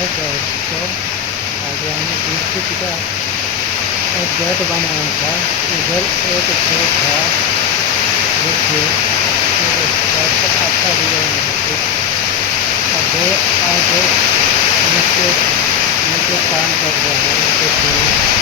हाय दोस्तों, आज हमने दूसरी का एक गेट बनाया था। इधर एक शो था। देखिए अच्छा डिजाइन है। अब दो आगे नीचे नीचे काम कर रहे हैं। देखिए